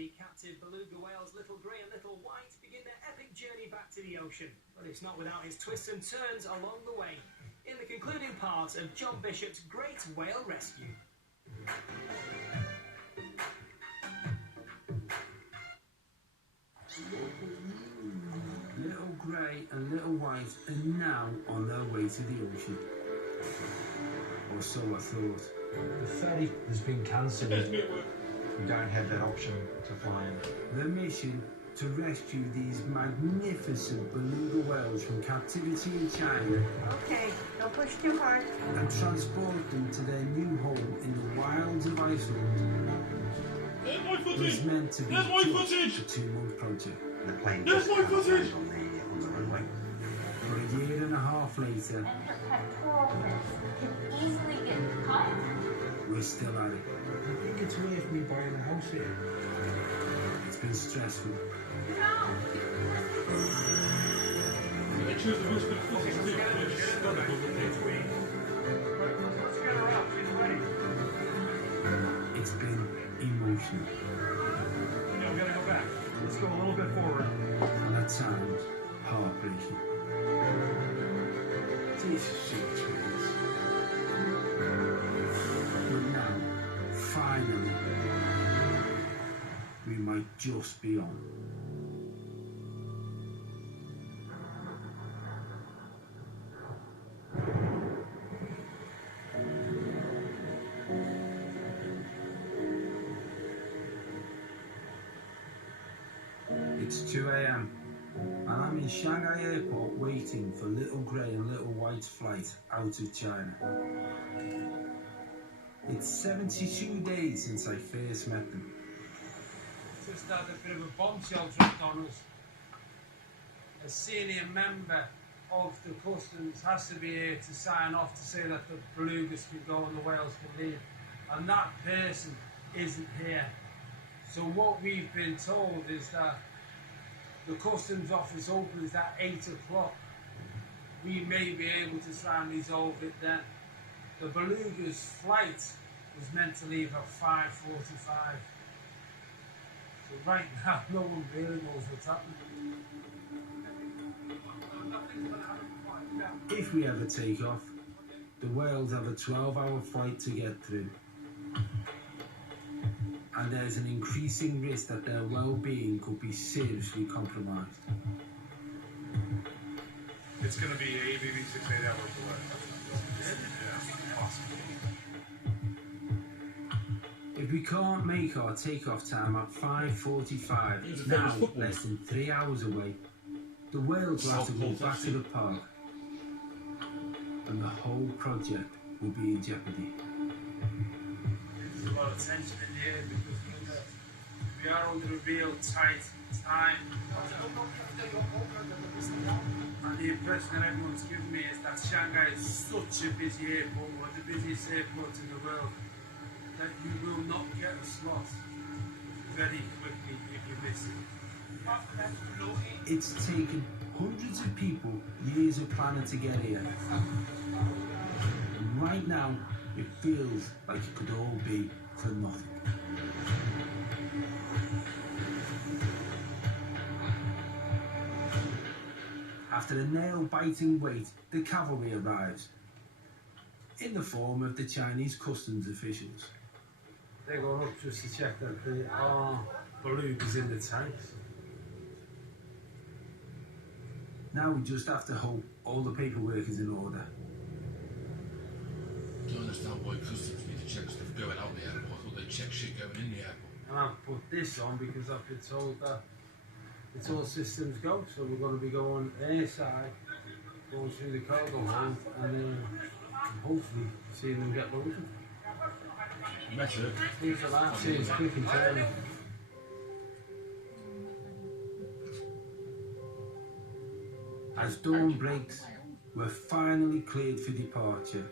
The captive beluga whales, little grey and little white, begin their epic journey back to the ocean. But it's not without its twists and turns along the way. In the concluding part of John Bishop's Great Whale Rescue. Little grey and little white are now on their way to the ocean. Or so I thought. The ferry has been cancelled. We don't have that option to fly in. The mission to rescue these magnificent beluga whales from captivity in China. Okay, don't push too hard. And transport them to their new home in the wilds of Iceland. There's my footage! Was meant to be There's my just footage! a 2-month project. The plane There's just my can't footage! land on the runway. But a year and a half later, And her pectoral fins can easily get cut. we're still at it. I think it's worth me buying a house here. It's been stressful. I choose the most good footage too. Let's get her up, she's ready. It's been emotional. No, we gotta go back. Let's go a little bit forward. And at times, heartbreaking. These sweet twins. But now, finally, we might just be on. It's 2 AM, and I'm in Shanghai Airport waiting for little grey and little white flight out of China. It's 72 days since I first met them. Just had a bit of a bombshell dropped on us. A senior member of the customs has to be here to sign off to say that the belugas can go and the whales can leave. And that person isn't here. So what we've been told is that the customs office opens at 8 o'clock. We may be able to try and resolve it then. The beluga's flight was meant to leave at 5:45. So right now, no one really knows what's happening. If we ever take off, the whales have a 12-hour flight to get through. And there's an increasing risk that their well-being could be seriously compromised. It's going to be maybe 6-8 hours away. Yeah, possible. If we can't make our takeoff time at 5:45, now less than 3 hours away, the whales will have to go back to the park. And the whole project will be in jeopardy. There's a lot of tension in the air because we are under a real tight time. And the impression that everyone's given me is that Shanghai is such a busy airport, one of the busiest airports in the world, that you will not get a slot very quickly if you miss it. It's taken hundreds of people years of planning to get here. And right now, it feels like it could all be for nothing. After a nail-biting wait, the cavalry arrives, in the form of the Chinese customs officials. They're going up just to check that there are belugas in the tanks. Now we just have to hope all the paperwork is in order. I don't understand why customs need to check stuff going out the airport. I thought they'd check shit going in the airport. And I've put this on because I've been told that it's all systems go, so we're going to be going airside, going through the cargo hold, and hopefully seeing them get loaded. Better. Things like that, change quick and turn. As dawn breaks, we're finally cleared for departure.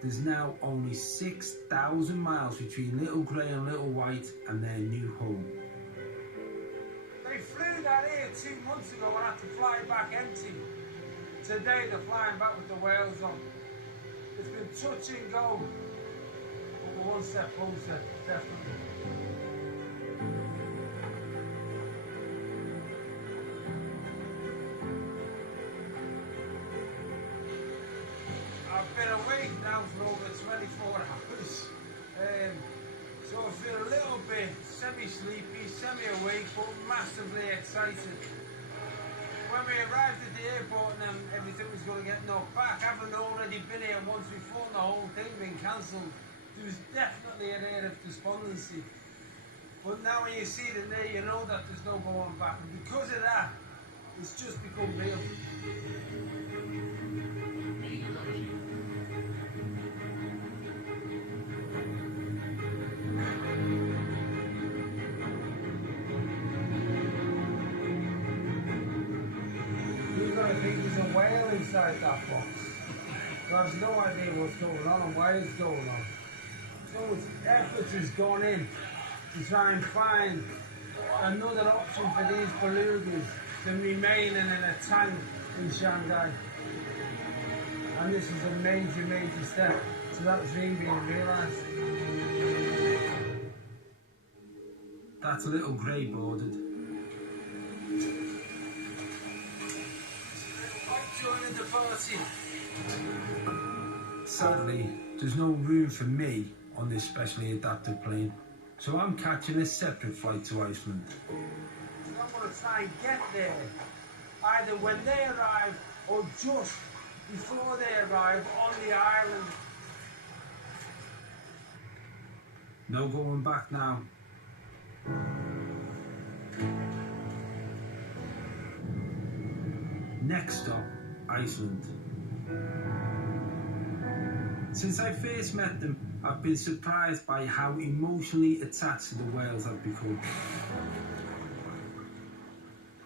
There's now only 6,000 miles between Little Grey and Little White and their new home. They flew that here 2 months ago and had to fly back empty. Today they're flying back with the whales on. It's been touch and go. But we're one step closer, definitely. I've been awake now for over 24 hours. So I feel a little bit semi-sleepy, semi-awake, but massively excited. When we arrived at the airport and everything was going to get knocked back, having already been here once before and the whole thing been cancelled, there was definitely an air of despondency. But now when you see it in there, you know that there's no going back. And because of that, it's just become real. I think there's a whale inside that box. I have no idea what's going on and why it's going on. So much effort has gone in to try and find another option for these belugas than remaining in a tank in Shanghai. And this is a major, major step to that dream being realised. That's a little grey bordered. Joining the party. Sadly, there's no room for me on this specially adapted plane, so I'm catching a separate flight to Iceland. I'm going to try and get there, either when they arrive or just before they arrive on the island. No going back now. Next stop, Iceland. Since I first met them, I've been surprised by how emotionally attached to the whales I've become.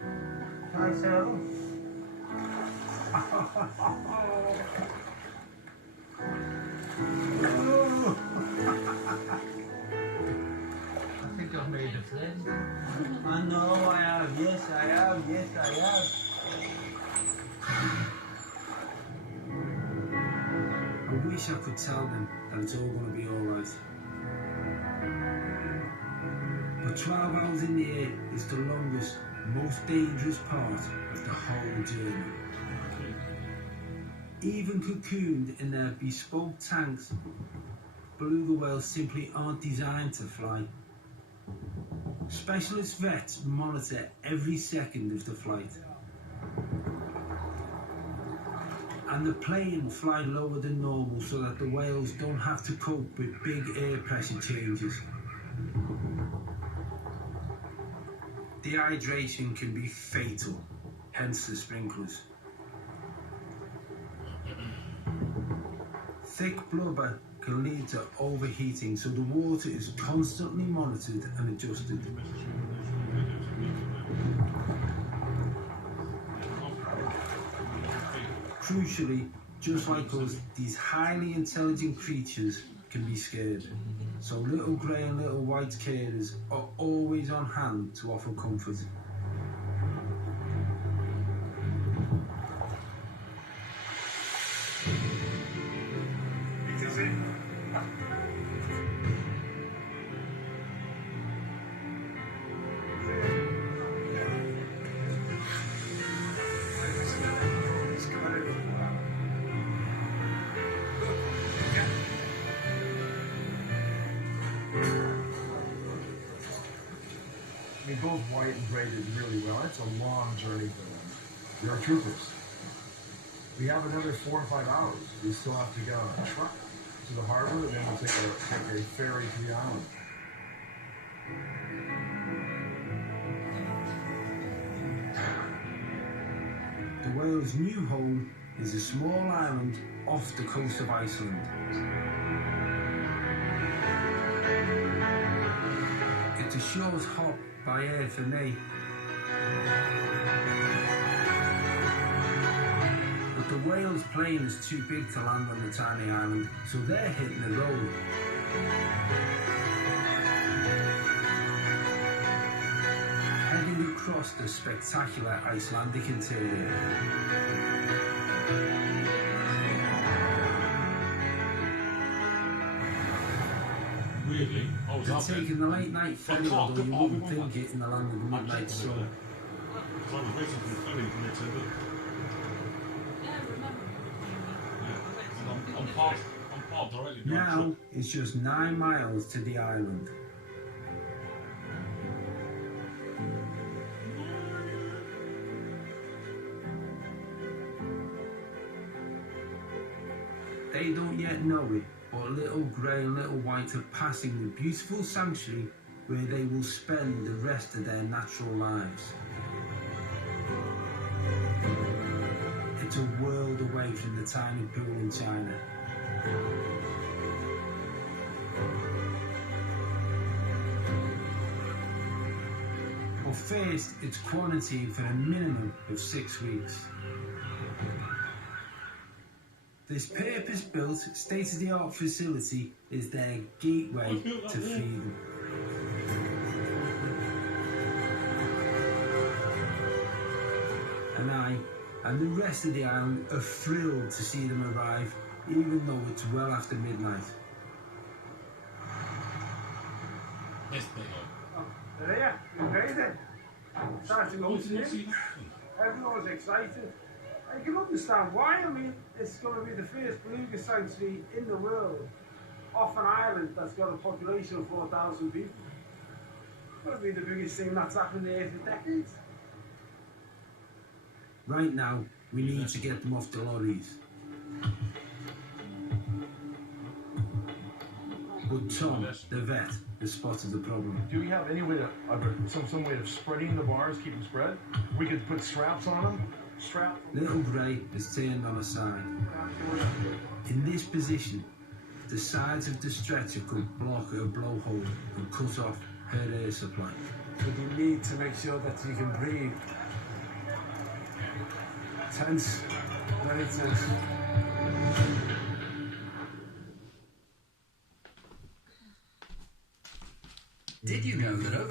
Can I say hello? I think I've made a friend. I know I have, yes I have, yes I have. I wish I could tell them that it's all going to be alright. But 12 hours in the air is the longest, most dangerous part of the whole journey. Even cocooned in their bespoke tanks, beluga whales simply aren't designed to fly. Specialist vets monitor every second of the flight. And the plane fly lower than normal so that the whales don't have to cope with big air pressure changes. Dehydration can be fatal, hence the sprinklers. Thick blubber can lead to overheating, so the water is constantly monitored and adjusted. Crucially, just like us, these highly intelligent creatures can be scared. So little grey and little white carers are always on hand to offer comfort. I mean, both white and gray did really well. It's a long journey for them. They're troopers. We have another 4 or 5 hours. We still have to get on a truck to the harbor, and then we'll take a ferry to the island. The whale's new home is a small island off the coast of Iceland. It's a short hop by air for me. But the whale's plane is too big to land on the tiny island, so they're hitting the road. Heading across the spectacular Icelandic interior. weirdly, I was They're up there. taking the late night ferry, can't although get you part of wouldn't the think one. it in the land of the I midnight checked sun. So I was waiting for the ferry when they turned up. Yeah, I remember. Yeah. And I'm parked directly behind the Now truck. it's just 9 miles to the island. They don't yet know it, but Little Grey and Little White are passing the beautiful sanctuary where they will spend the rest of their natural lives. It's a world away from the tiny pool in China. But first, it's quarantine for a minimum of 6 weeks. This purpose-built, state-of-the-art facility is their gateway to freedom. And I and the rest of the island are thrilled to see them arrive, even though it's well after midnight. This bit Oh, they're here. It's crazy. Time to go to like. see. Everyone's excited. You can understand why. I mean, it's going to be the first beluga sanctuary in the world off an island that's got a population of 4,000 people. It's going to be the biggest thing that's happened there for decades. Right now, we need to get them off the lorries. But Tom, the vet, has spotted the problem. Do we have any way to, some way of spreading the bars, keep them spread? We could put straps on them. Strap. Little Grey has turned on her side. In this position, the sides of the stretcher could block her blowhole and cut off her air supply. But you need to make sure that you can breathe. Tense. Very tense. Did you know that over